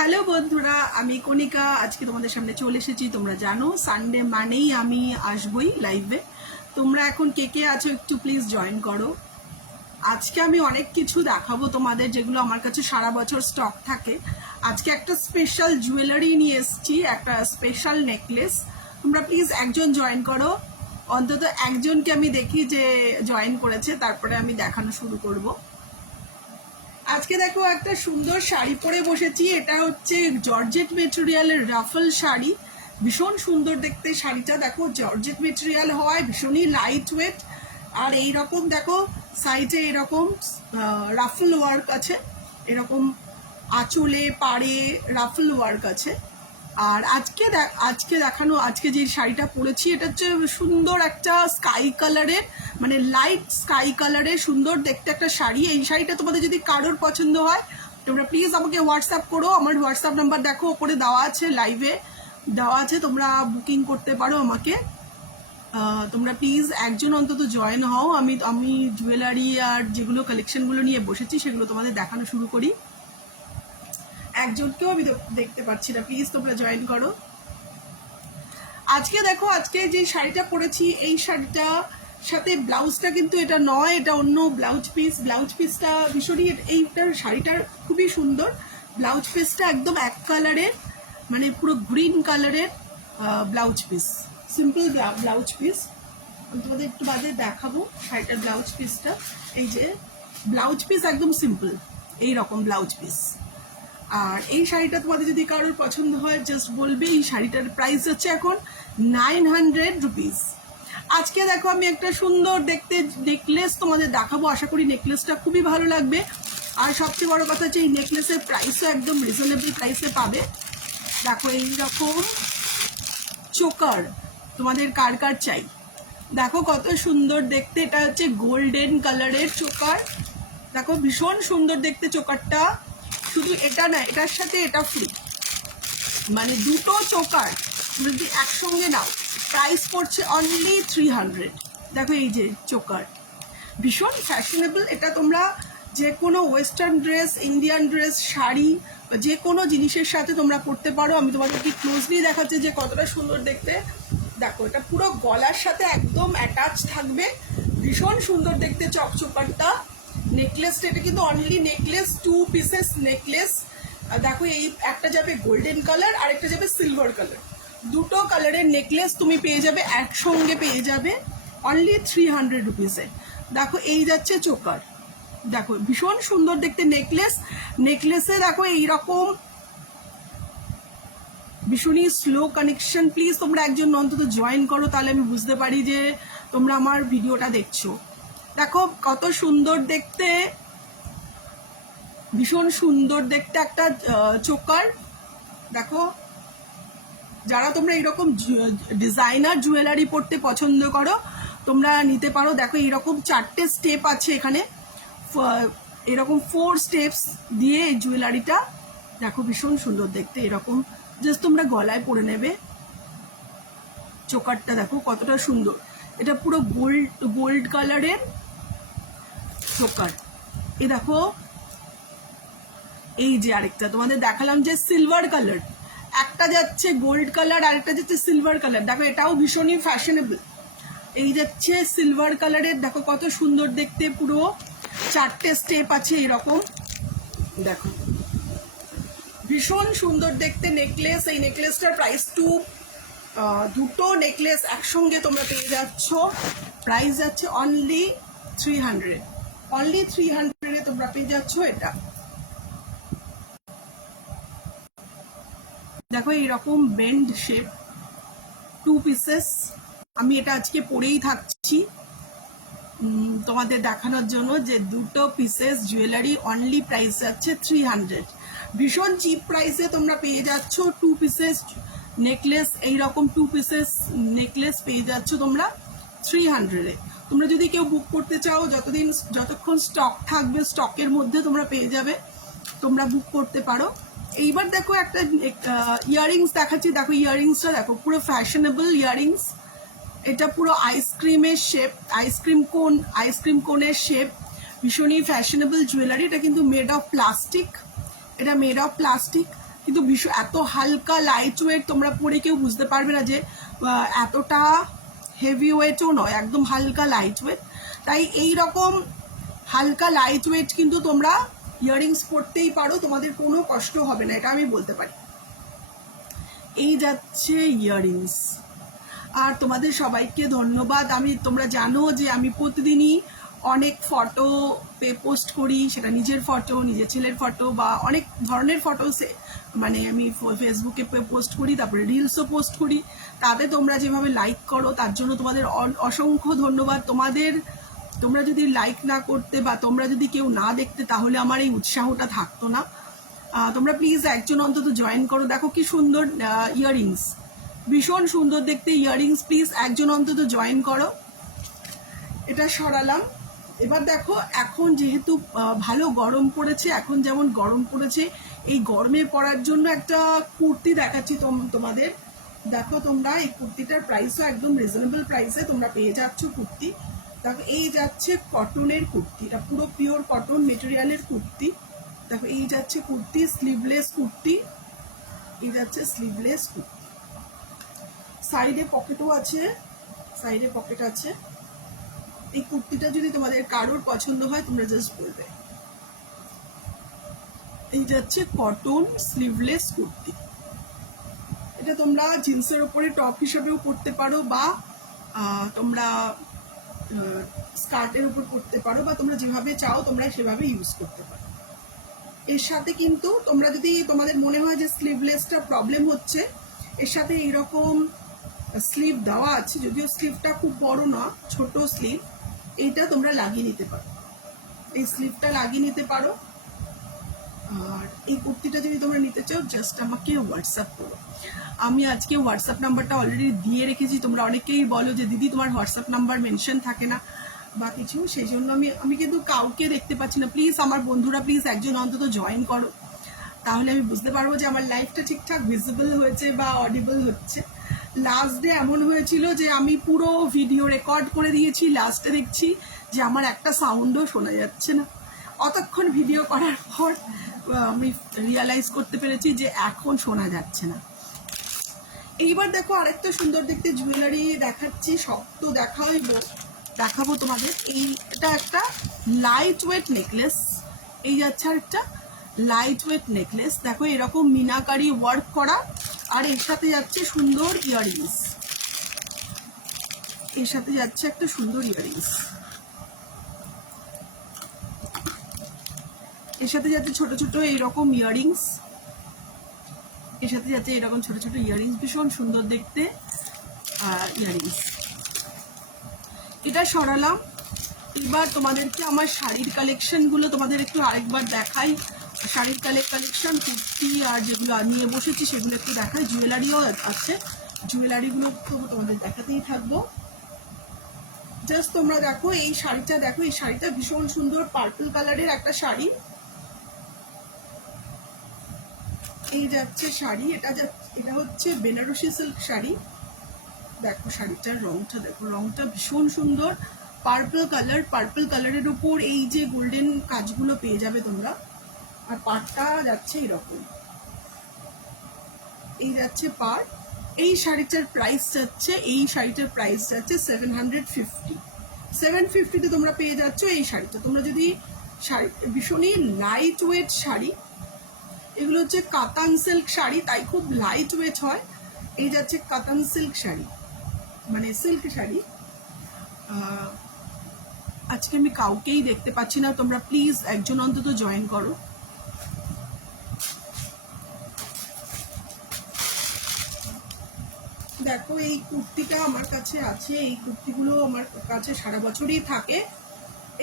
Hello বন্ধুরা, আমি কণিকা আজকে তোমাদের সামনে চলে এসেছি। তোমরা জানো সানডে মানেই আমি আসবই লাইভে। তোমরা এখন কে কে আছো একটু প্লিজ জয়েন করো। আজকে আমি অনেক কিছু দেখাবো তোমাদের, যেগুলো আমার কাছে সারা বছর স্টক থাকে। আজকে একটা স্পেশাল জুয়েলারি নিয়ে এসেছি, একটা স্পেশাল নেকলেস। তোমরা প্লিজ একজন জয়েন করো, অন্তত একজনকে আমি দেখি যে জয়েন করেছে, তারপরে আমি দেখানো শুরু করব। আজকে দেখো একটা সুন্দর শাড়ি পরে বসেছি। এটা হচ্ছে জর্জেট মেটেরিয়ালের রাফল শাড়ি, ভীষণ সুন্দর দেখতে শাড়িটা। দেখো জর্জেট মেটেরিয়াল হওয়ায় ভীষণই লাইট ওয়েট, আর এইরকম দেখো সাইডে এরকম রাফল ওয়ার্ক আছে, এরকম আঁচলে পাড়ে রাফল ওয়ার্ক আছে। আর আজকে দেখানো, আজকে যে শাড়িটা পরেছি এটা হচ্ছে সুন্দর একটা স্কাই কালারের, মানে লাইট স্কাই কালারের সুন্দর দেখতে একটা শাড়ি। এই শাড়িটা তোমাদের যদি কারোর পছন্দ হয় তোমরা প্লিজ আমাকে হোয়াটসঅ্যাপ করো। আমার হোয়াটসঅ্যাপ নাম্বার দেখো ওপরে দেওয়া আছে, লাইভে দেওয়া আছে, তোমরা বুকিং করতে পারো আমাকে। তোমরা প্লিজ একজন অন্তত জয়েন হও। আমি জুয়েলারি আর যেগুলো কালেকশনগুলো নিয়ে বসেছি সেগুলো তোমাদের দেখানো শুরু করি। একজনকেও আমি দেখতে পাচ্ছি না, প্লিজ তোমরা জয়েন করো। আজকে দেখো, আজকে যে শাড়িটা পরেছি এই শাড়িটা সাথে ব্লাউজটা কিন্তু এটা নয়, এটা অন্য ব্লাউজ পিসটা ভীষণই, এইটার শাড়িটার খুবই সুন্দর। ব্লাউজ পিসটা একদম এক কালারের, মানে পুরো গ্রিন কালারের blouse piece, simple blouse piece. আমি তোমাদের একটু বাদে দেখাবো শাড়িটার ব্লাউজ পিসটা। এই যে ব্লাউজ পিস একদম সিম্পল, এইরকম ব্লাউজ পিস। আর এই শাড়িটা তোমাদের যদি কারোর পছন্দ হয় জাস্ট বলবে। এই শাড়িটার প্রাইস হচ্ছে এখন 900 রুপিস। আজকে দেখো আমি একটা সুন্দর দেখতে নেকলেস তোমাদের দেখাবো, আশা করি নেকলেসটা খুবই ভালো লাগবে। আর সবচেয়ে বড় কথা হচ্ছে এই নেকলেসের প্রাইসও একদম রিজনেবল প্রাইসে পাবে। দেখো এইরকম চোকার তোমাদের কার কার চাই, দেখো কত সুন্দর দেখতে। এটা হচ্ছে গোল্ডেন কালারের চোকার, দেখো ভীষণ সুন্দর দেখতে চোকারটা। শুধু এটা না, এটার সাথে এটা ফ্রি, মানে দুটো চোকার যদি একসঙ্গে নাও প্রাইস পড়ছে অনলি 300। দেখো এই যে চোকার, ভীষণ ফ্যাশনেবল। এটা তোমরা যে কোনো western dress, Indian dress, sari বা যে কোনো জিনিসের সাথে তোমরা পরতে পারো। আমি তোমাদেরকে ক্লোজলি দেখাচ্ছি যে কতটা সুন্দর দেখতে। দেখো এটা পুরো গলার সাথে একদম অ্যাটাচ থাকবে, ভীষণ সুন্দর দেখতে চকচকারটা। নেকলেসটা এটা কিন্তু অনলি নেকলেস, 2 পিসেস নেকলেস। দেখো এই একটা যাবে গোল্ডেন কালার আর একটা যাবে সিলভার কালার, দুটো কালারের নেকলেস তুমি পেয়ে যাবে, একসঙ্গে পেয়ে যাবে অনলি 300 রুপিসে। দেখো এই যাচ্ছে চোকার, দেখো ভীষণ সুন্দর দেখতে নেকলেসে দেখো এইরকম ভীষণই স্লো কানেকশন। প্লিজ তোমরা একজন অন্তত জয়েন করো, তাহলে আমি বুঝতে পারি যে তোমরা আমার ভিডিওটা দেখছো। দেখো কত সুন্দর দেখতে, ভীষণ সুন্দর দেখতে একটা চোকার। দেখো যারা তোমরা এরকম ডিজাইনার জুয়েলারি পরতে পছন্দ করো তোমরা নিতে পারো। দেখো এইরকম 4টে স্টেপ আছে এখানে, এরকম 4 স্টেপস দিয়ে এই জুয়েলারিটা দেখো ভীষণ সুন্দর দেখতে। এরকম জাস্ট তোমরা গলায় পরে নেবে। চোকারটা দেখো কতটা সুন্দর, এটা পুরো গোল্ড কালারের চোকার। এ দেখো এই যে আরেকটা তোমাদের দেখালাম যে সিলভার কালার, একটা যাচ্ছে গোল্ড কালার আর একটা যাচ্ছে সিলভার কালার। দেখো এটাও ভীষণই ফ্যাশনেবল। এই যাচ্ছে সিলভার কালারের, দেখো কত সুন্দর দেখতে, পুরো 4টে স্টেপ আছে এরকম। দেখো ভীষণ সুন্দর দেখতে নেকলেস। এই নেকলেসটার প্রাইস দুটো নেকলেস একসঙ্গে তোমরা পেয়ে যাচ্ছ, প্রাইস যাচ্ছে অনলি 300। অনলি 300-এ তোমরা পেয়ে যাচ্ছ এটা। দেখো এইরকম বেন্ড শেপ, 2 পিসেস। আমি এটা আজকে পরেই থাকছি তোমাদের দেখানোর জন্য যে দুটো পিসেস জুয়েলারি অনলি প্রাইস যাচ্ছে 300। ভীষণ চিপ প্রাইসে তোমরা পেয়ে যাচ্ছ 2 পিসেস নেকলেস। এইরকম 2 পিসেস নেকলেস পেয়ে যাচ্ছ তোমরা 300-এ। তোমরা যদি কেউ বুক করতে চাও, যতক্ষণ স্টক থাকবে স্টকের মধ্যে তোমরা পেয়ে যাবে, তোমরা বুক করতে পারো। এইবার দেখো একটা ইয়াররিংস দেখাচ্ছি। দেখো ইয়াররিংসটা দেখো পুরো ফ্যাশনেবল ইয়াররিংস। এটা পুরো আইসক্রিমের শেপ, আইসক্রিম কোনের শেপ, ভীষণই ফ্যাশনেবল জুয়েলারি। এটা কিন্তু মেড অফ প্লাস্টিক, এটা মেড অফ প্লাস্টিক। কিন্তু ভীষণ এত হালকা লাইট ওয়েট, তোমরা পরে কেউ বুঝতে পারবে না যে এতটা হেভি ওয়েটও নয়, একদম হালকা লাইট ওয়েট। তাই এই রকম হালকা লাইট ওয়েট কিন্তু তোমরা ইয়াররিংস পরতেই পারো, তোমাদের কোনো কষ্ট হবে না, এটা আমি বলতে পারি। এই যাচ্ছে ইয়াররিংস। আর তোমাদের সবাইকে ধন্যবাদ। তোমরা জানো যে আমি প্রতিদিনই অনেক ফটো পোস্ট করি, সেটা নিজের ফটো, নিজের ছেলের ফটো বা অনেক ধরনের ফটো মানে আমি ফেসবুকে পোস্ট করি, তারপরে রিলসও পোস্ট করি। তাতে তোমরা যেভাবে লাইক করো তার জন্য তোমাদের অসংখ্য ধন্যবাদ। তোমরা যদি লাইক না করতে বা তোমরা যদি কেউ না দেখতে তাহলে আমার এই উৎসাহটা থাকতো না। তোমরা প্লিজ একজন অন্তত জয়েন করো। দেখো কি সুন্দর ইয়াররিংস, ভীষণ সুন্দর দেখতে ইয়াররিংস। প্লিজ একজন অন্তত জয়েন করো। এটা সরালাম। এবার দেখো, এখন যেহেতু ভালো গরম পড়েছে, এখন যেমন গরম পড়েছে, এই গরমে পরার জন্য একটা কুর্তি দেখাচ্ছি তোমাদের। দেখো তোমরা এই কুর্তিটার প্রাইসও একদম রিজনেবল প্রাইসে তোমরা পেয়ে যাচ্ছ কুর্তি। দেখো এই যাচ্ছে কটনের কুর্তি, এটা পুরো পিওর কটন মেটেরিয়ালের কুর্তি। দেখো এই যাচ্ছে কুর্তি, স্লিভলেস কুর্তি, এই যাচ্ছে স্লিভলেস কুর্তি। সাইডে পকেটও আছে, সাইডে পকেট আছে। এই কুর্তিটা যদি তোমাদের কারোর পছন্দ হয় তোমরা জাস্ট বলবে। এই যাচ্ছে কটন স্লিভলেস কুর্তি। এটা তোমরা জিন্সের ওপরে টপ হিসেবেও পরতে পারো, বা তোমরা স্কার্টের উপর পরতে পারো, বা তোমরা যেভাবে চাও তোমরা সেভাবে ইউজ করতে পারো। এর সাথে কিন্তু তোমরা যদি তোমাদের মনে হয় যে স্লিভলেসটা প্রবলেম হচ্ছে, এর সাথে এইরকম স্লিভ দেওয়া আছে, যদিও স্লিভটা খুব বড় না, ছোট স্লিভ, এইটা তোমরা লাগিয়ে নিতে পারো। এই স্লিভটা লাগিয়ে নিতে পারো। আর এই কুর্তিটা যদি তোমরা নিতে চাও জাস্ট আমাকে হোয়াটসঅ্যাপ করো। আমি আজকে হোয়াটসঅ্যাপ নাম্বারটা অলরেডি দিয়ে রেখেছি। তোমরা অনেকেই বলো যে দিদি তোমার হোয়াটসঅ্যাপ নাম্বার মেনশন থাকে না বা কিছু, সেই জন্য আমি কিন্তু কাউকে দেখতে পাচ্ছি না। প্লিজ আমার বন্ধুরা প্লিজ একজন অন্তত জয়েন করো, তাহলে আমি বুঝতে পারবো যে আমার লাইফটা ঠিকঠাক ভিজিবল হয়েছে বা অডিবল হচ্ছে। লাস্ট ডে এমন হয়েছিল যে আমি পুরো ভিডিও রেকর্ড করে দিয়েছি, লাস্টে দেখছি যে আমার একটা সাউন্ডও শোনা যাচ্ছে না। অতক্ষণ ভিডিও করার পর আমি রিয়ালাইজ করতে পেরেছি যে এখন শোনা যাচ্ছে না। এইবার দেখো আরেকটা সুন্দর দেখতে জুয়েলারি দেখাচ্ছি, সব তো দেখাবো তোমাদের। এটা একটা লাইট ওয়েট নেকলেস, এই যাচ্ছে আরেকটা লাইট ওয়েট নেকলেস। দেখো এরকম মিনাকারি ওয়ার্ক করা, আর এর সাথে যাচ্ছে সুন্দর ইয়াররিংস, এর সাথে যাচ্ছে একটা সুন্দর ইয়াররিংস, এর সাথে যাচ্ছে ছোট ছোট এইরকম ইয়াররিংস, এর সাথে যাচ্ছে এরকম ছোট ছোট ইয়াররিংস, ভীষণ সুন্দর দেখতে ইয়াররিংস। এটা সরালাম। এবার তোমাদেরকে আমার শাড়ির কালেকশনগুলো তোমাদের একটু আরেকবার দেখাই। শাড়ির কালেকশন, কুর্তি আর যেগুলো নিয়ে বসেছি সেগুলো একটু দেখাই। জুয়েলারিও আছে, জুয়েলারিগুলো তোমাদের দেখাতেই থাকবো। জাস্ট তোমরা দেখো এই শাড়িটা, দেখো এই শাড়িটা ভীষণ সুন্দর, পার্পল কালারের একটা শাড়ি। এই যাচ্ছে শাড়ি, এটা হচ্ছে বেনারসি সিল্ক শাড়ি। দেখো শাড়িটার রংটা, দেখো রংটা ভীষণ সুন্দর, পার্পল কালার, পার্পল কালারের উপর এই যে গোল্ডেন কাজগুলো পেয়ে যাবে তোমরা। আর পাড়টা যাচ্ছে এরকম, এই যাচ্ছে পাড়। এই শাড়িটার প্রাইস যাচ্ছে, এই শাড়িটার প্রাইস যাচ্ছে 750। 750-তে তোমরা পেয়ে যাচ্ছ এই শাড়িটা। তোমরা যদি ভীষণই লাইট ওয়েট শাড়ি, এগুলো হচ্ছে কাতান সিল্ক শাড়ি, তাই খুব লাইট ওয়েট হয়। এই যাচ্ছে কাতান সিল্ক শাড়ি, মানে সিল্ক শাড়ি। আজকে আমি কাউকেই দেখতে পাচ্ছি না, তোমরা প্লিজ একজন অন্তত জয়েন করো। দেখো এই কুর্তিটা আমার কাছে আছে, এই কুর্তিগুলো আমার কাছে সারা বছরই থাকে।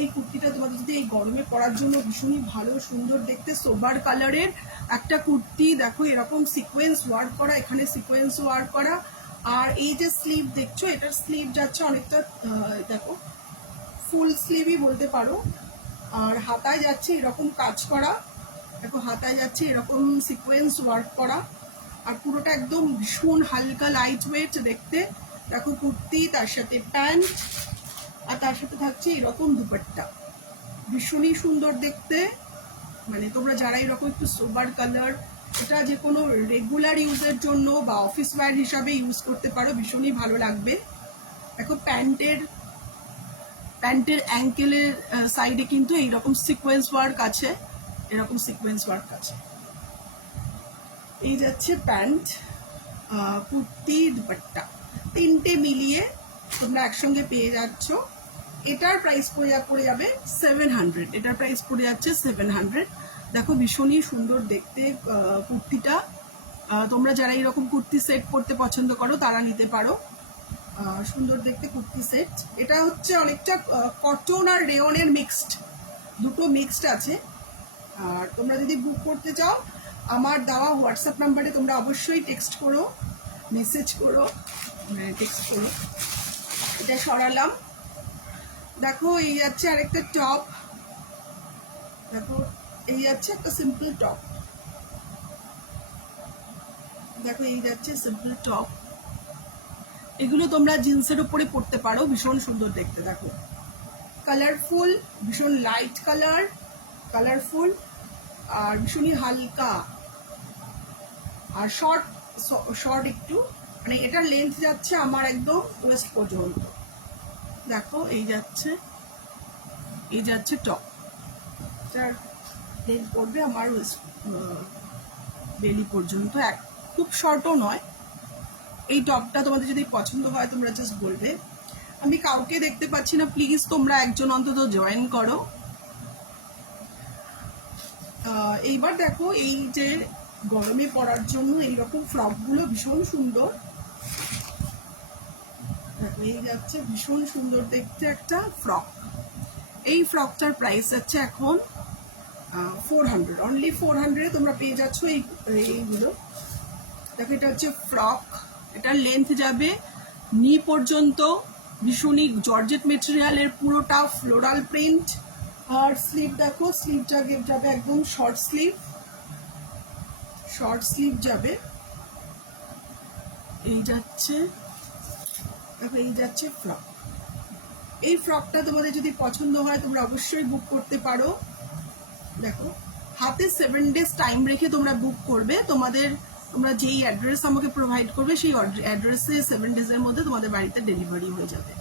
এই কুর্তিটা তোমাদের যদি এই গরমে পরার জন্য ভীষণই ভালো, সুন্দর দেখতে, সোবার কালারের একটা কুর্তি। দেখো এরকম সিকোয়েন্স ওয়ার্ক করা, এখানে সিকোয়েন্স ওয়ার্ক করা। আর এই যে স্লিভ দেখছো, এটার স্লিভ যাচ্ছে অনেকটা, দেখো ফুল স্লিভই বলতে পারো। আর হাতায় যাচ্ছে এরকম কাজ করা, দেখো হাতায় যাচ্ছে এরকম সিকোয়েন্স ওয়ার্ক করা। আর পুরোটা একদম ভীষণ হালকা লাইট ওয়েট দেখতে। দেখো কুর্তি, তার সাথে প্যান্ট, আর তার সাথে থাকছে এরকম দুপাট্টা, ভীষণই সুন্দর দেখতে। মানে তোমরা যারা এরকম একটু সোবার কালার, এটা যে কোনো রেগুলার ইউজের জন্য বা অফিস ওয়্যার হিসাবে ইউজ করতে পারো, ভীষণই ভালো লাগবে। দেখো প্যান্টের অ্যাঙ্কেলের সাইডে কিন্তু এইরকম সিকোয়েন্স ওয়ার্ক আছে, এরকম সিকোয়েন্স ওয়ার্ক আছে। এই যাচ্ছে প্যান্ট, কুর্তি, দুপাট্টা, তিনটে মিলিয়ে তোমরা একসঙ্গে পেয়ে যাচ্ছ। এটার প্রাইস পড়ে যাবে 700, এটার প্রাইস পড়ে যাচ্ছে 700। দেখো ভীষণই সুন্দর দেখতে কুর্তিটা, তোমরা যারা এরকম কুর্তি সেট পরতে পছন্দ করো তারা নিতে পারো। সুন্দর দেখতে কুর্তি সেট, এটা হচ্ছে অনেকটা কটন আর রেয়নের মিক্সড, দুটো মিক্সড আছে। আর তোমরা যদি বুক করতে চাও আমার দেওয়া হোয়াটসঅ্যাপ নাম্বারে তোমরা অবশ্যই টেক্সট করো, মেসেজ করো, টেক্সট করো। এটা সরালাম। দেখো এই যাচ্ছে আরেকটা টপ, দেখো এই যাচ্ছে একটা সিম্পল টপ, দেখো এই যাচ্ছে সিম্পল টপ। এগুলো তোমরা জিন্সের উপরে পরতে পারো, ভীষণ সুন্দর দেখতে। দেখো কালারফুল, ভীষণ লাইট কালার, কালারফুল আর ভীষণই হালকা আর শর্ট একটু, মানে এটার লেন্থ যাচ্ছে আমার একদম ওয়েস্ট পর্যন্ত। দেখো এই যাচ্ছে টপ, এটার লেন্থ পড়বে আমার ওয়েস্ট বেলি পর্যন্ত, খুব শর্টও নয়। এই টপটা তোমাদের যদি পছন্দ হয় তোমরা জাস্ট বলবে। আমি কাউকে দেখতে পাচ্ছি না, প্লিজ তোমরা একজন অন্তত জয়েন করো। এইবার দেখো এই যে গরমে পরার জন্য এইরকম ফ্রকগুলো ভীষণ সুন্দর। দেখো এই যাচ্ছে ভীষণ সুন্দর দেখতে একটা ফ্রক। এই ফ্রকটার প্রাইস যাচ্ছে এখন 400, অনলি 400 তোমরা পেয়ে যাচ্ছ এইগুলো। দেখো এটা হচ্ছে ফ্রক, এটার লেন্থ যাবে নি পর্যন্ত, ভীষণই জর্জেট মেটেরিয়ালের, পুরোটা ফ্লোরাল প্রিন্ট। আর স্লিভ দেখো, স্লিভটা যাবে একদম শর্ট স্লিভ যাবে। এই যাচ্ছে, দেখো এই যাচ্ছে ফ্রক। এই ফ্রকটা তোমাদের যদি পছন্দ হয় তোমরা অবশ্যই বুক করতে পারো। দেখো হাতে 7 days টাইম রেখে তোমরা বুক করবে, তোমরা যেই অ্যাড্রেস আমাকে প্রোভাইড করবে সেই অ্যাড্রেসে 7 days-এর মধ্যে তোমাদের বাড়িতে ডেলিভারি হয়ে যাবে।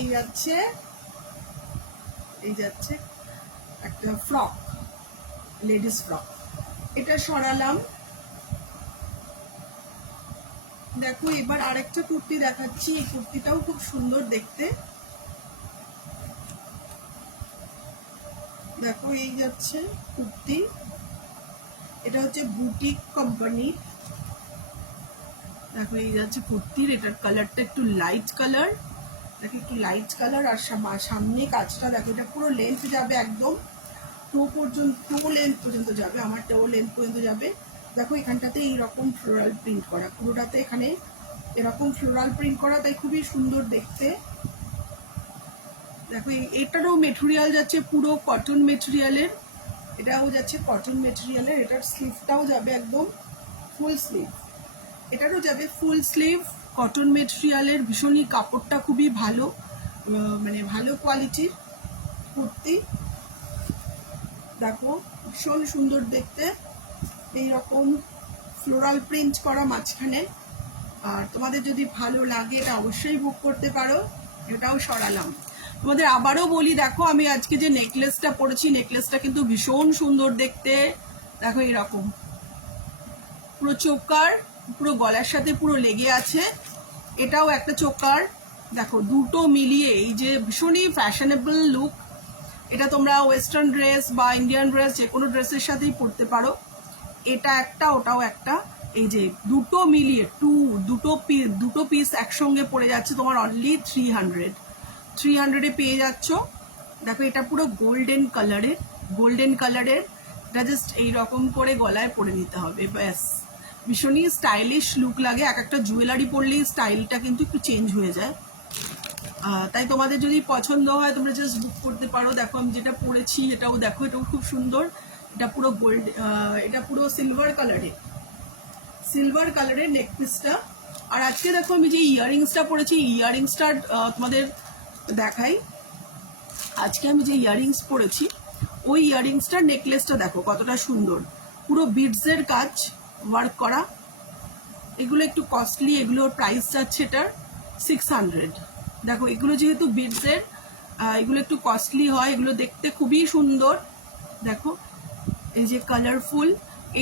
এই যাচ্ছে একটা ফ্রক, লেডিস ফ্রক, এটা সরালাম। দেখো এবার আরেকটা কুর্তি দেখাচ্ছি, এই কুর্তিটাও খুব সুন্দর দেখতে। দেখো এই যাচ্ছে কুর্তি, এটা হচ্ছে বুটিক কোম্পানি। দেখো এই যাচ্ছে কুর্তির, এটার কালারটা একটু লাইট কালার, দেখো একটু লাইট কালার। আর সামনে কাজটা দেখো, এটা পুরো লেন্থ যাবে একদম টো লেন্থ পর্যন্ত যাবে, আমার টো লেন্থ পর্যন্ত যাবে। দেখো এখানটাতে এইরকম ফ্লোরাল প্রিন্ট করা, পুরোটাতে এখানে এরকম ফ্লোরাল প্রিন্ট করা, তাই খুবই সুন্দর দেখতে। দেখো এটারও মেটেরিয়াল যাচ্ছে পুরো কটন মেটেরিয়ালের, এটাও যাচ্ছে কটন মেটেরিয়ালের। এটার স্লিভটাও যাবে একদম ফুল স্লিভ, এটারও যাবে ফুল স্লিভ, কটন মেটেরিয়ালের, ভীষণই কাপড়টা খুবই ভালো, মানে ভালো কোয়ালিটির কুর্তি। দেখো ভীষণ সুন্দর দেখতে, এইরকম ফ্লোরাল প্রিন্ট করা মাঝখানে। আর তোমাদের যদি ভালো লাগে এটা অবশ্যই বুক করতে পারো। এটাও সরালাম। তোমাদের আবারও বলি, দেখো আমি আজকে যে নেকলেসটা পরেছি, নেকলেসটা কিন্তু ভীষণ সুন্দর দেখতে। দেখো এরকম পুরো চোকার, পুরো গলার সাথে পুরো লেগে আছে, এটাও একটা চোকার। দেখো দুটো মিলিয়ে এই যে ভীষণই ফ্যাশনেবল লুক। এটা তোমরা ওয়েস্টার্ন ড্রেস বা ইন্ডিয়ান ড্রেস যে কোনো ড্রেসের সাথেই পরতে পারো। এটা একটা, ওটাও একটা, এই যে দুটো মিলিয়ে দুটো পিস একসঙ্গে পড়ে যাচ্ছে তোমার অনলি 300-এ পেয়ে যাচ্ছ। দেখো এটা পুরো গোল্ডেন কালারের, এটা জাস্ট এইরকম করে গলায় পরে নিতে হবে, ব্যাস। ভীষণই স্টাইলিশ লুক লাগে, এক একটা জুয়েলারি পরলেই স্টাইলটা কিন্তু একটু চেঞ্জ হয়ে যায়। তাই তোমাদের যদি পছন্দ হয় তোমরা জাস্ট বুক করতে পারো। দেখো আমি যেটা পরেছি এটাও দেখো, এটাও খুব সুন্দর, এটা পুরো গোল্ড, এটা পুরো সিলভার কালারের নেক পিসটা। আর আজকে দেখো আমি যে ইয়াররিংসটা পরেছি, ইয়াররিংসটা তোমাদের দেখাই। আজকে আমি যে ইয়াররিংস পরেছি ওই ইয়াররিংসটার নেকলেসটা দেখো কতটা সুন্দর, পুরো বিডসের কাজ ওয়ার্ক করা। এগুলো একটু কস্টলি, এগুলোর প্রাইস যাচ্ছে এটার 600। দেখো এগুলো যেহেতু বিডসের, এগুলো একটু কস্টলি হয়, এগুলো দেখতে খুবই সুন্দর। দেখো এই যে কালারফুল,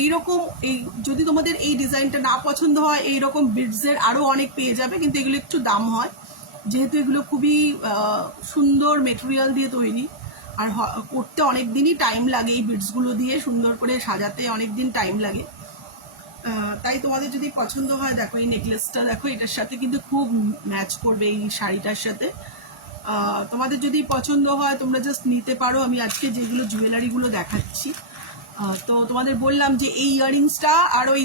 এইরকম এই যদি তোমাদের এই ডিজাইনটা না পছন্দ হয়, এইরকম বিডসের আরও অনেক পেয়ে যাবে, কিন্তু এগুলো একটু দাম হয় যেহেতু এগুলো খুবই সুন্দর মেটেরিয়াল দিয়ে তৈরি, আর করতে অনেক দিনই টাইম লাগে। এই বিডসগুলো দিয়ে সুন্দর করে সাজাতে অনেক দিন টাইম লাগে। তাই তোমাদের যদি পছন্দ হয়, দেখো এই নেকলেসটা দেখো, এটার সাথে কিন্তু খুব ম্যাচ করবে এই শাড়িটার সাথে। তোমাদের যদি পছন্দ হয় তোমরা জাস্ট নিতে পারো। আমি আজকে যেগুলো জুয়েলারিগুলো দেখাচ্ছি, তো তোমাদের বললাম যে এই ইয়াররিংসটা আর ওই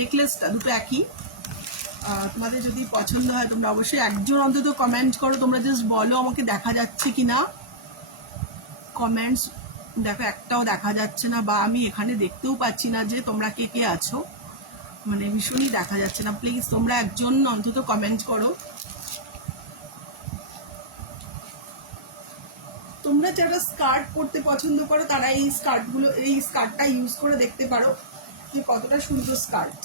নেকলেসটা দুটো একই। তোমাদের যদি পছন্দ হয় তোমরা অবশ্যই একজন অন্তত কমেন্ট করো, তোমরা জাস্ট বলো আমাকে দেখা যাচ্ছে কি না। কমেন্টস দেখো একটাও দেখা যাচ্ছে না, বা আমি এখানে দেখতেও পাচ্ছি না যে তোমরা কে কে আছো, মানে ভীষণই দেখা যাচ্ছে না। প্লিজ তোমরা একজন অন্তত কমেন্ট করো। তোমরা যারা স্কার্ট পরতে পছন্দ করো তারা এই স্কার্টটা ইউজ করে দেখতে পারো যে কতটা সুন্দর স্কার্ট।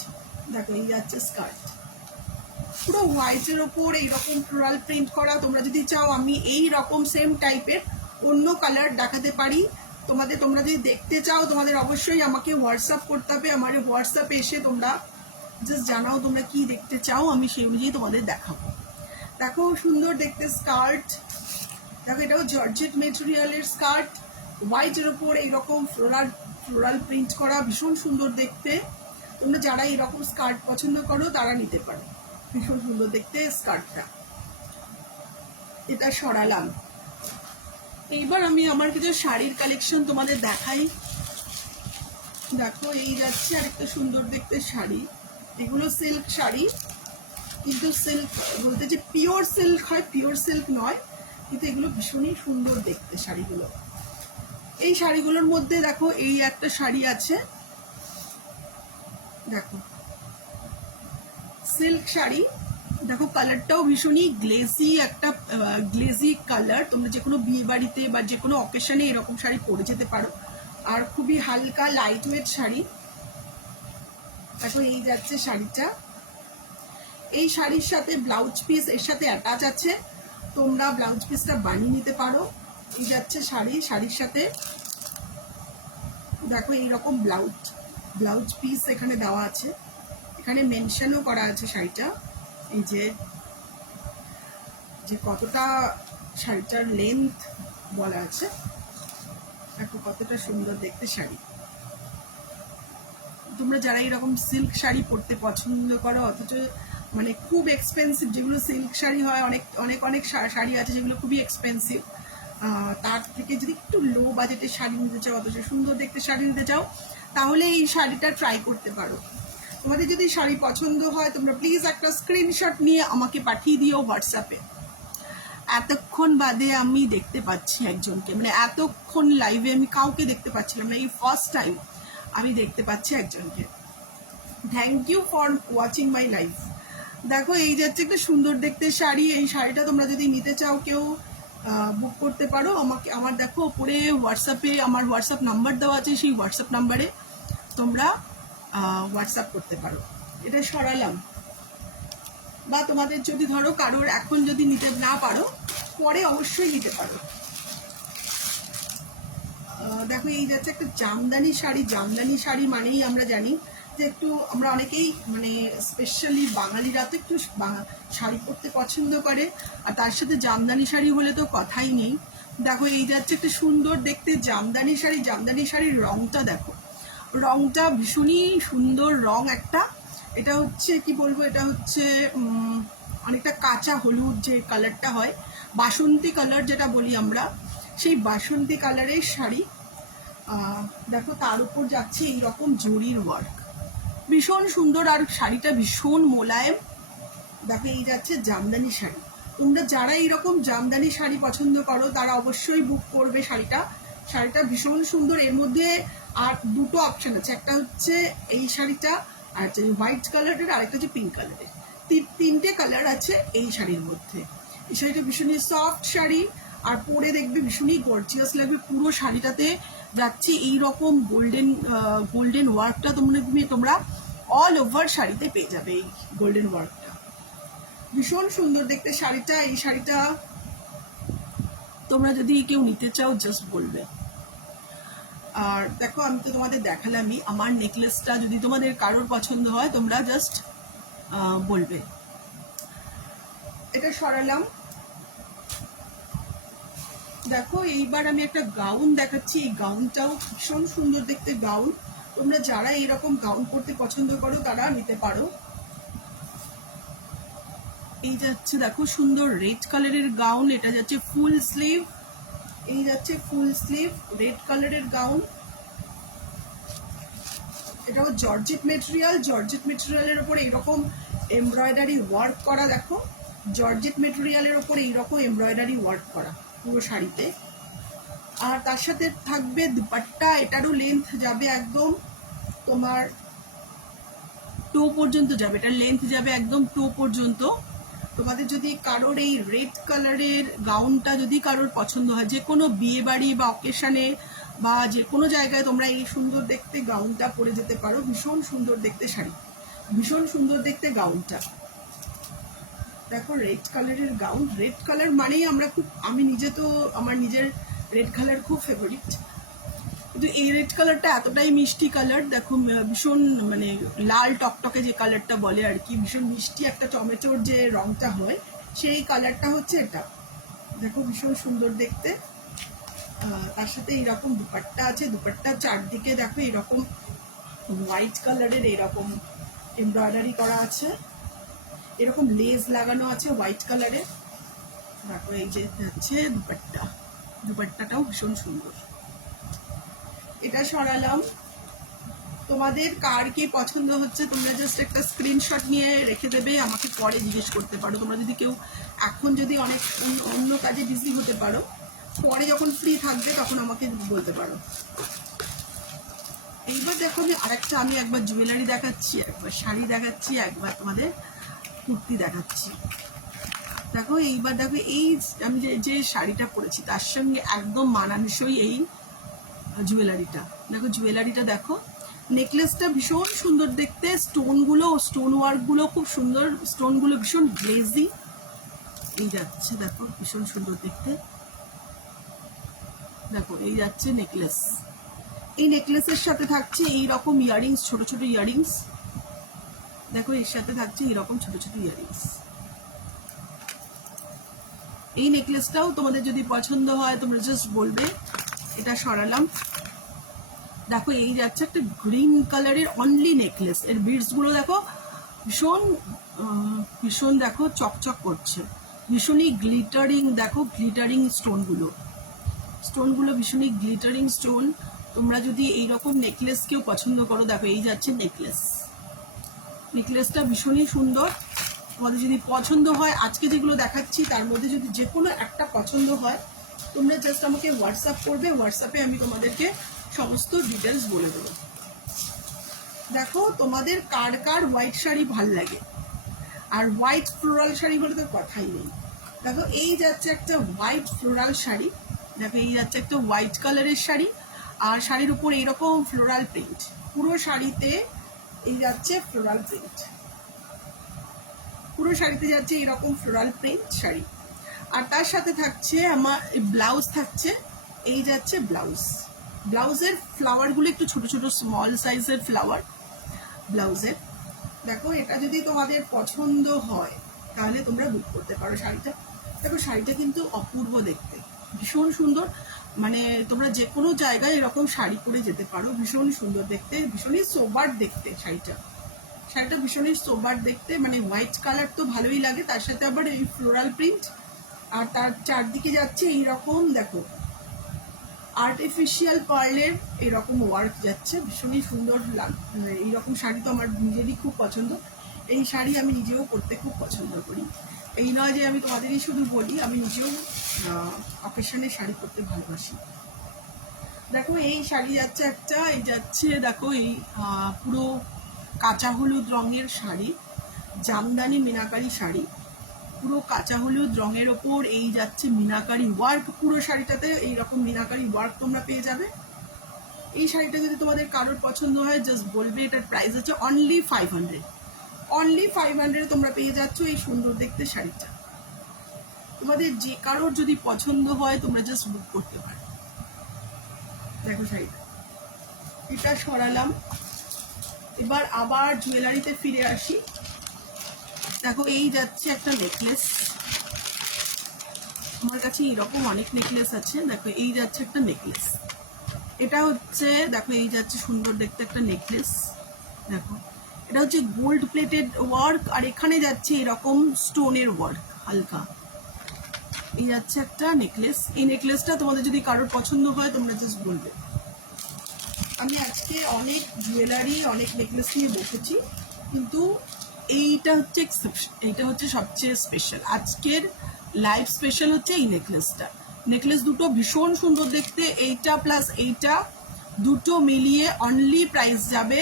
দেখো এই যাচ্ছে স্কার্ট, পুরো হোয়াইটের ওপর এইরকম ফ্লোরাল প্রিন্ট করা। তোমরা যদি চাও আমি এই রকম সেম টাইপের অন্য কালার দেখাতে পারি তোমাদের। তোমরা যদি দেখতে চাও তোমাদের অবশ্যই আমাকে হোয়াটসঅ্যাপ করতে হবে। আমার হোয়াটসঅ্যাপে এসে তোমরা জাস্ট জানাও তোমরা কি দেখতে চাও, আমি সেই অনুযায়ী তোমাদের দেখাবো। দেখো সুন্দর দেখতে স্কার্ট। দেখো এটাও জর্জেট মেটেরিয়ালের স্কার্ট, হোয়াইটের ওপর এইরকম ফ্লোরাল প্রিন্ট করা, ভীষণ সুন্দর দেখতে। তোমরা যারা এইরকম স্কার্ট পছন্দ করো তারা নিতে পারো, ভীষণ সুন্দর দেখতে স্কার্টটা। এটা সরালাম। এইবার আমি আমার কিছু শাড়ির কালেকশন তোমাদের দেখাই। দেখো এই যাচ্ছে আরেকটা সুন্দর দেখতে শাড়ি। এগুলো সিল্ক শাড়ি, কিন্তু সিল্ক বলতে যে পিওর সিল্ক হয়, পিওর সিল্ক নয়, কিন্তু এগুলো ভীষণই সুন্দর দেখতে শাড়িগুলো। এই শাড়িগুলোর মধ্যে দেখো এই একটা শাড়ি আছে, দেখো সিল্ক শাড়ি। দেখো কালারটাও ভীষণই গ্লেজি, একটা গ্লেজি কালার। তোমরা যে কোনো বিয়ে বাড়িতে বা যে কোনো অকেশনে এরকম শাড়ি পরে যেতে পারো, আর খুবই হালকা লাইট ওয়েট শাড়ি। দেখো এই যাচ্ছে শাড়িটা। এই শাড়ির সাথে ব্লাউজ পিস এর সাথে অ্যাটাচ আছে, তোমরা ব্লাউজ পিসটা বানিয়ে নিতে পারো। এই যাচ্ছে শাড়ি, শাড়ির সাথে দেখো এইরকম ব্লাউজ পিস এখানে দেওয়া আছে, এখানে মেনশনও করা আছে শাড়িটা, এই যে কতটা শাড়িটার লেন্থ বলা আছে। দেখো কতটা সুন্দর দেখতে শাড়ি। তোমরা যারা এরকম সিল্ক শাড়ি পরতে পছন্দ করো, অথচ মানে খুব এক্সপেন্সিভ, যেগুলো সিল্ক শাড়ি হয়, অনেক অনেক অনেক শাড়ি আছে যেগুলো খুবই এক্সপেন্সিভ, তার থেকে যদি একটু লো বাজেটের শাড়ি নিতে চাও, অথচ সুন্দর দেখতে শাড়ি নিতে চাও, তাহলে এই শাড়িটা ট্রাই করতে পারো। তোমাদের যদি শাড়ি পছন্দ হয় তোমরা প্লিজ একটা স্ক্রিনশট নিয়ে আমাকে পাঠিয়ে দিও হোয়াটসঅ্যাপে। এতক্ষণ বাদে আমি দেখতে পাচ্ছি একজনকে, মানে এতক্ষণ লাইভে আমি কাউকে দেখতে পাচ্ছিলাম না, এই ফার্স্ট টাইম আমি দেখতে পাচ্ছি একজনকে। Thank you for watching my live. দেখো এই যাচ্ছে একটা সুন্দর দেখতে শাড়ি। এই শাড়িটা তোমরা যদি নিতে চাও কেউ বুক করতে পারো আমাকে। আমার দেখো ওপরে হোয়াটসঅ্যাপে আমার হোয়াটসঅ্যাপ নাম্বার দেওয়া আছে, সেই হোয়াটসঅ্যাপ নাম্বারে তোমরা হোয়াটসঅ্যাপ করতে পারো। এটা সরালাম। বা তোমাদের যদি ধরো কারোর এখন যদি নিতে না পারো, পরে অবশ্যই নিতে পারো। দেখো এই যাচ্ছে একটা জামদানি শাড়ি। জামদানি শাড়ি মানেই আমরা জানি যে একটু, আমরা অনেকেই মানে স্পেশালি বাঙালিরা তো একটু শাড়ি পরতে পছন্দ করে, আর তার সাথে জামদানি শাড়ি হলে তো কথাই নেই। দেখো এই যাচ্ছে একটা সুন্দর দেখতে জামদানি শাড়ি। জামদানি শাড়ির রংটা দেখো, রংটা ভীষণই সুন্দর রং একটা। এটা হচ্ছে কি বলবো, এটা হচ্ছে অনেকটা কাঁচা হলুদ যে কালারটা হয়, বাসন্তী কালার যেটা বলি আমরা, সেই বাসন্তী কালারের শাড়ি। দেখো তার উপর যাচ্ছে এইরকম জরির ওয়ার্ক, ভীষণ সুন্দর, আর শাড়িটা ভীষণ মোলায়েম। দেখো এই যাচ্ছে জামদানি শাড়ি। তোমরা যারা এইরকম জামদানি শাড়ি পছন্দ করো তারা অবশ্যই বুক করবে শাড়িটা। শাড়িটা ভীষণ সুন্দর। এর মধ্যে আর দুটো অপশান আছে, একটা হচ্ছে এই শাড়িটা, আর হচ্ছে হোয়াইট কালারের, আরেকটা হচ্ছে পিঙ্ক কালারের। তিনটে কালার আছে এই শাড়ির মধ্যে। এই শাড়িটা ভীষণই সফট শাড়ি, আর পরে দেখবে ভীষণই গর্জিয়াস লাগবে। পুরো শাড়িটাতে যাচ্ছে এই রকম গোল্ডেন ওয়ার্কটা তোমরা অল ওভার শাড়িতে পেয়ে যাবে। এই গোল্ডেন ওয়ার্কটা ভীষণ সুন্দর দেখতে শাড়িটা। এই শাড়িটা তোমরা যদি কেউ নিতে চাও জাস্ট বলবে। আর দেখো আমি তো তোমাদের দেখালামই, আমার নেকলেসটা যদি তোমাদের কারোর পছন্দ হয় তোমরা জাস্ট বলবে। এটা সরালাম। দেখো এইবার আমি একটা গাউন দেখাচ্ছি। এই গাউনটাও ভীষণ সুন্দর দেখতে গাউন। তোমরা যারা এরকম গাউন পরতে পছন্দ করো তারা নিতে পারো। এই যাচ্ছে দেখো সুন্দর রেড কালারের গাউন, এটা যাচ্ছে ফুল স্লিভ। এই যাচ্ছে ফুল স্লিভ রেড কালারের গাউন। এটাও জর্জেট মেটেরিয়ালের উপর এইরকম এমব্রয়ডারি ওয়ার্ক করা। দেখো জর্জেট মেটেরিয়ালের উপর এইরকম এমব্রয়ডারি ওয়ার্ক করা পুরো শাড়িতে। আর তার সাথে থাকবে দুপাট্টা। এটারও লেন্থ যাবে একদম তোমার টো পর্যন্ত যাবে, এটার লেন্থ যাবে একদম টো পর্যন্ত। তোমাদের যদি কারোর এই রেড কালারের গাউনটা যদি কারোর পছন্দ হয়, যে কোনো বিয়ে বাড়ি বা অকেশনে বা যে কোনো জায়গায় তোমরা এই সুন্দর দেখতে গাউনটা পরে যেতে পারো। ভীষণ সুন্দর দেখতে শাড়ি, ভীষণ সুন্দর দেখতে গাউনটা। দেখো রেড কালারের গাউন, রেড কালার মানেই আমি নিজে তো আমার নিজের রেড কালার খুব ফেভারিট। কিন্তু এই রেড কালারটা এতটাই মিষ্টি কালার। দেখো ভীষণ মানে লাল টকটকে যে কালারটা বলে আর কি, ভীষণ মিষ্টি একটা টমেটোর যে রংটা হয় সেই কালারটা হচ্ছে এটা। দেখো ভীষণ সুন্দর দেখতে। তার সাথে এইরকম দুপাট্টা আছে, দুপাট্টা চারদিকে দেখো এরকম হোয়াইট কালারের এরকম এমব্রয়ডারি করা আছে, এরকম লেস লাগানো আছে হোয়াইট কালারের। দেখো এই যে হচ্ছে দুপাট্টাটাও ভীষণ সুন্দর। এটা সরালাম। তোমাদের কার কি পছন্দ হচ্ছে তোমরা জাস্ট একটা স্ক্রিনশট নিয়ে রেখে দেবে, আমাকে পরে জিজ্ঞেস করতে পারো। তোমরা যদি কেউ এখন যদি অনেক অন্য কাজে বিজি হতে পারো, পরে যখন ফ্রি থাকবে তখন আমাকে বলতে পারো। এইবার দেখো আমি একবার জুয়েলারি দেখাচ্ছি, একবার শাড়ি দেখাচ্ছি, একবার তোমাদের কুর্তি দেখাচ্ছি। দেখো এইবার দেখো এই আমি যে শাড়িটা পরেছি তার সঙ্গে একদম মানানসই এই জুয়েলারিটা। দেখো জুয়েলারিটা দেখো, নেকলেসটা ভীষণ সুন্দর দেখতে, স্টোন ওয়ার্কগুলো খুব সুন্দর, স্টোনগুলো ভীষণ গ্লেজি। এই যাচ্ছে দেখো ভীষণ সুন্দর দেখতে। দেখো এই যাচ্ছে নেকলেস, এই নেকলেসের সাথে থাকছে এইরকম ইয়ারিংস, ছোট ছোট ইয়ারিংস। দেখো এর সাথে থাকছে এইরকম ছোট ছোট ইয়ারিংস। এই নেকলেসটাও তোমাদের যদি পছন্দ হয় তোমরা জাস্ট বলবে। এটা সরালাম। দেখো এই যাচ্ছে একটা গ্রিন কালারের অনলি নেকলেস, এর বিডসগুলো দেখো ভীষণ দেখো চকচক করছে, ভীষণই গ্লিটারিং। দেখো গ্লিটারিং স্টোনগুলো ভীষণই গ্লিটারিং স্টোন। তোমরা যদি এইরকম নেকলেস কেউ পছন্দ করো, দেখো এই যাচ্ছে নেকলেসটা ভীষণই সুন্দর। তোমাদের যদি পছন্দ হয়, আজকে যেগুলো দেখাচ্ছি তার মধ্যে যদি যে কোনো একটা পছন্দ হয় তোমরা জাস্ট আমাকে হোয়াটসঅ্যাপ করবে, হোয়াটসঅ্যাপে আমি তোমাদেরকে সমস্ত ডিটেলস বলে দেবো। দেখো তোমাদের কার কার হোয়াইট শাড়ি ভাল লাগে, আর হোয়াইট ফ্লোরাল শাড়ি বলে তো কথাই নেই। দেখো এই যাচ্ছে একটা হোয়াইট ফ্লোরাল শাড়ি। দেখো এই যাচ্ছে একটা হোয়াইট কালারের শাড়ি, আর শাড়ির উপর এইরকম ফ্লোরাল প্রিন্ট। পুরো শাড়িতে এই যাচ্ছে ফ্লোরাল প্রিন্ট, পুরো শাড়িতে যাচ্ছে এরকম ফ্লোরাল প্রিন্ট শাড়ি। আর তার সাথে থাকছে আমার ব্লাউজ থাকছে, এই যাচ্ছে ব্লাউজের ফ্লাওয়ারগুলো একটু ছোট ছোট স্মল সাইজের ফ্লাওয়ার ব্লাউজের। দেখো এটা যদি তোমাদের পছন্দ হয় তাহলে তোমরা বুক করতে পারো শাড়িটা। দেখো শাড়িটা কিন্তু অপূর্ব দেখতে, ভীষণ সুন্দর। মানে তোমরা যে কোনো জায়গায় এরকম শাড়ি পরে যেতে পারো, ভীষণ সুন্দর দেখতে, ভীষণই সোবার দেখতে শাড়িটা ভীষণই সোবার দেখতে। মানে হোয়াইট কালার তো ভালোই লাগে, তার সাথে আবার এই ফ্লোরাল প্রিন্ট, আর তার চারদিকে যাচ্ছে এইরকম দেখো আর্টিফিশিয়াল পার্লের এরকম ওয়ার্ক যাচ্ছে, ভীষণই সুন্দর এইরকম শাড়ি তো আমার নিজেরই খুব পছন্দ। এই শাড়ি আমি নিজেও পরতে খুব পছন্দ করি। এই নয় যে আমি তোমাদেরই শুধু বলি, আমি নিজেও অকেশনে শাড়ি পরতে ভালোবাসি। দেখো এই শাড়ি যাচ্ছে একটা, এই যাচ্ছে দেখো এই পুরো কাঁচা হলুদ রঙের শাড়ি, জামদানি মিনাকারি শাড়ি, পুরো কাঁচা হলুদ রঙের ওপর এই যাচ্ছে মিনাকারি ওয়ার্ক। পুরো শাড়িটাতে এইরকম মিনাকারি ওয়ার্ক তোমরা পেয়ে যাবে। এই শাড়িটা যদি তোমাদের কারোর পছন্দ হয় জাস্ট বলবে। এটার প্রাইস হচ্ছে অনলি 500। অনলি 500 তোমরা পেয়ে যাচ্ছ এই সুন্দর দেখতে শাড়িটা। তোমাদের যে কারোর যদি পছন্দ হয় তোমরা জাস্ট বুক করতে পারো। দেখো শাড়িটা, এটা সরালাম। এবার আবার জুয়েলারিতে ফিরে আসি। দেখো এই যাচ্ছে একটা নেকলেস, আমার কাছে এরকম অনেক নেকলেস আছে। দেখো এই যাচ্ছে একটা নেকলেস, এটা হচ্ছে দেখো এই যাচ্ছে সুন্দর দেখতে একটা নেকলেস। দেখো এটা হচ্ছে গোল্ড প্লেটেড ওয়ার্ক, আর এখানে যাচ্ছে এরকম স্টোনের ওয়ার্ক হালকা। এই যাচ্ছে একটা নেকলেস। এই নেকলেসটা তোমাদের যদি কারোর পছন্দ হয় তোমরা জাস্ট বলবে। আমি আজকে অনেক জুয়েলারি অনেক নেকলেস নিয়ে বসেছি, কিন্তু এইটা হচ্ছে এক্সেপশন, এইটা হচ্ছে সবচেয়ে স্পেশাল। আজকের লাইভ স্পেশাল হচ্ছে এই নেকলেসটা। নেকলেস দুটো ভীষণ সুন্দর দেখতে, এইটা প্লাস এইটা দুটো মিলিয়ে অনলি প্রাইস যাবে,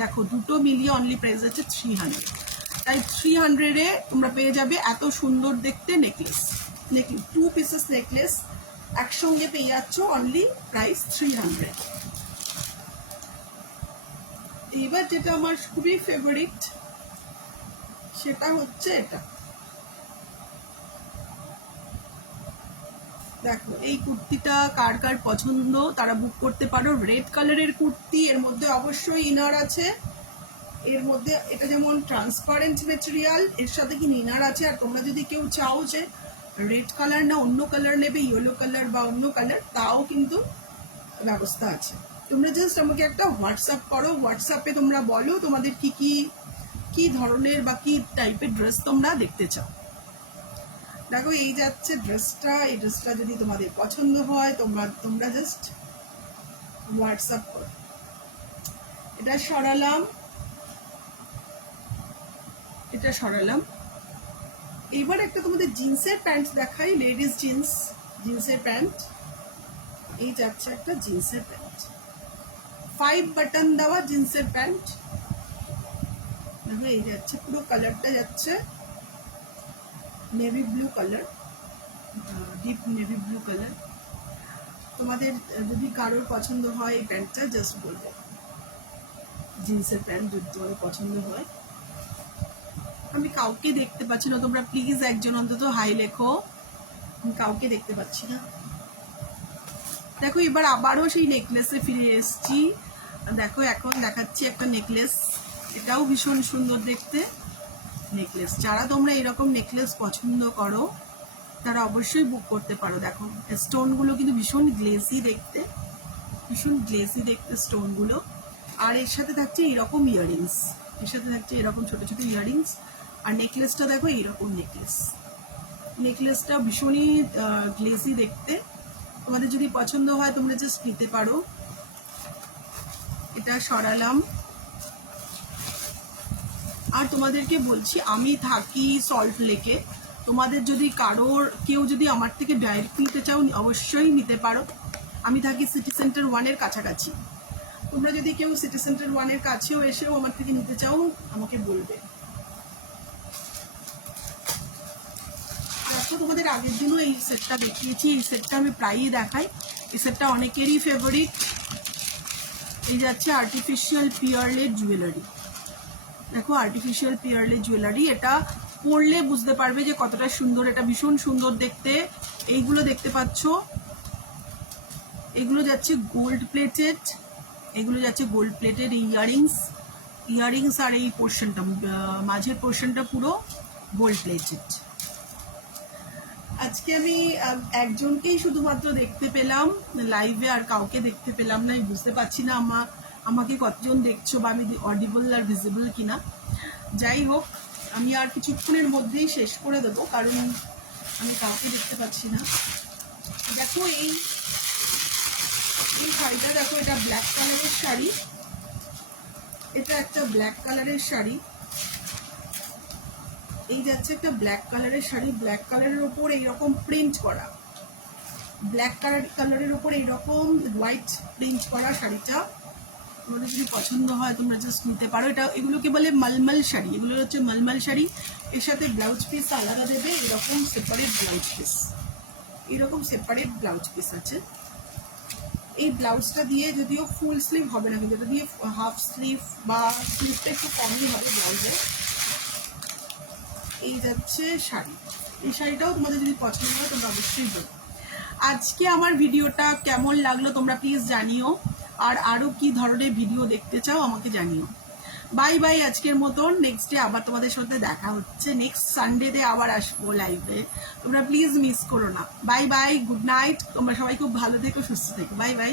দেখো দুটো মিলিয়ে অনলি প্রাইস আছে 300। তাই 300-এ তোমরা পেয়ে যাবে এত সুন্দর দেখতে নেকলেস। 2 পিসেস নেকলেস একসঙ্গে পেয়ে যাচ্ছ অনলি প্রাইস 300। এবার যেটা আমার খুবই ফেভারিট সেটা হচ্ছে এটা। দেখো এই কুর্তিটা কার কার পছন্দ তারা বুক করতে পারো। রেড কালারের কুর্তি, এর মধ্যে অবশ্যই ইনার আছে। এর মধ্যে এটা যেমন ট্রান্সপারেন্ট মেটেরিয়াল, এর সাথে কি ইনার আছে। আর তোমরা যদি কেউ চাও যে রেড কালার না অন্য কালার নেবে, ইয়েলো কালার বা অন্য কালার, তাও কিন্তু ব্যবস্থা আছে। তোমরা জাস্ট আমাকে একটা হোয়াটসঅ্যাপ করো, হোয়াটসঅ্যাপে তোমরা বলো তোমাদের কি কি কি ধরনের বা কি টাইপের ড্রেস তোমরা দেখতে চাও। দেখো এই যাচ্ছে ড্রেসটা। এই ড্রেসটা যদি তোমাদের পছন্দ হয় তোমরা জাস্ট হোয়াটসঅ্যাপ করো। এটা সরালাম, এটা সরালাম। এবার একটা তোমাদের জিন্সের প্যান্ট দেখাই, লেডিস জিন্সের প্যান্ট। এই যাচ্ছে একটা জিন্সের প্যান্ট, 5 বাটন দেওয়া জিন্সের প্যান্ট। দেখো এই যাচ্ছে, পুরো কালারটা যাচ্ছে navy blue colour, deep navy blue colour. তোমাদের যদি কারোর পছন্দ হয় এই প্যান্টটা জাস্ট বলবে। জিন্সের প্যান্ট যদি তোমাদের পছন্দ হয়। আমি কাউকে দেখতে পাচ্ছি না, তোমরা প্লিজ একজন অন্তত হাই লেখো, আমি কাউকে দেখতে পাচ্ছি না। দেখো এবার আবারও সেই নেকলেসে ফিরে এসেছি। দেখো এখন দেখাচ্ছি একটা নেকলেস, এটাও ভীষণ সুন্দর দেখতে নেকলেস। যারা তোমরা এরকম নেকলেস পছন্দ করো তারা অবশ্যই বুক করতে পারো। দেখো স্টোনগুলো কিন্তু ভীষণ গ্লেসি দেখতে, ভীষণ গ্লেসি দেখতে স্টোনগুলো। আর এর সাথে থাকছে এরকম ইয়াররিংস, এর সাথে থাকছে এরকম ছোট ছোট ইয়াররিংস। আর নেকলেসটা দেখো এইরকম নেকলেসটা ভীষণই গ্লেসি দেখতে। তোমাদের যদি পছন্দ হয় তোমরা জাস্ট নিতে পারো। এটা সরালাম। আর তোমাদেরকে বলছি আমি থাকি সল্ট লেকে, তোমাদের যদি কেউ যদি আমার থেকে ডাইরেক্ট নিতে চাও অবশ্যই নিতে পারো। আমি থাকি সিটি সেন্টার 1-এর কাছাকাছি। তোমরা যদি কেউ সিটি সেন্টার 1-এর কাছেও এসেও আমার থেকে নিতে চাও আমাকে বলবে। দেখো তোমাদের আগের দিনও এই সেটটা দেখিয়েছি, এই সেটটা আমি প্রায়ই দেখাই। এই সেটটা অনেকেরই ফেভারিট। এই যাচ্ছে আর্টিফিশিয়াল পিয়ারলেট জুয়েলারি। দেখো আর্টিফিশিয়াল পিয়ারলেট জুয়েলারি, এটা পরলে বুঝতে পারবে যে কতটা সুন্দর। এটা ভীষণ সুন্দর দেখতে। এইগুলো দেখতে পাচ্ছ, এগুলো যাচ্ছে গোল্ড প্লেটেড, এগুলো যাচ্ছে গোল্ড প্লেটেড ইয়াররিংস। আর এই পোর্শনটা মাঝের পোর্শনটা পুরো গোল্ড প্লেটেড। আজকে আমি একজনকেই শুধুমাত্র দেখতে পেলাম লাইভে, আর কাউকে দেখতে পেলাম না। বুঝতে পারছি না আমাকে কতজন দেখছো বা আমি অডিবল আর ভিজিবল কিনা। যাই হোক, আমি আর কিছুক্ষণের মধ্যেই শেষ করে দেবো, কারণ আমি কাউকে দেখতে পাচ্ছি না। দেখো এই শাড়িটা, দেখো এটা ব্ল্যাক কালারের শাড়ি, এটা একটা ব্ল্যাক কালারের শাড়ি। এই যাচ্ছে একটা ব্ল্যাক কালারের শাড়ি, ব্ল্যাক কালারের ওপর এইরকম প্রিন্ট করা, ব্ল্যাক কালারের ওপর এইরকম হোয়াইট প্রিন্ট করা শাড়িটা। তোমাদের যদি পছন্দ হয় তোমরা জাস্ট নিতে পারো। এগুলোকে বলে মলমল শাড়ি, এগুলো হচ্ছে মলমল শাড়ি। এর সাথে ব্লাউজ পিস আলাদা দেবে, এরকম সেপারেট ব্লাউজ পিস আছে। এই ব্লাউজটা দিয়ে যদিও ফুল স্লিভ হবে না, কিন্তু এটা দিয়ে হাফ স্লিভ বা স্লিভটা একটু কমই হবে ব্লাউজে। এই যাচ্ছে শাড়ি, এই শাড়িটাও তোমাদের যদি পছন্দ হয় তোমরা অবশ্যই বলো। আজকে আমার ভিডিওটা কেমন লাগলো তোমরা প্লিজ জানিও, আর আরও কি ধরনের ভিডিও দেখতে চাও আমাকে জানিও। বাই বাই আজকের মতন, নেক্সট ডে আবার তোমাদের সাথে দেখা হচ্ছে, নেক্সট সানডেতে আবার আসবো লাইভে, তোমরা প্লিজ মিস করো না। বাই বাই, গুড নাইট, তোমরা সবাই খুব ভালো থেকো, সুস্থ থেকো, বাই বাই।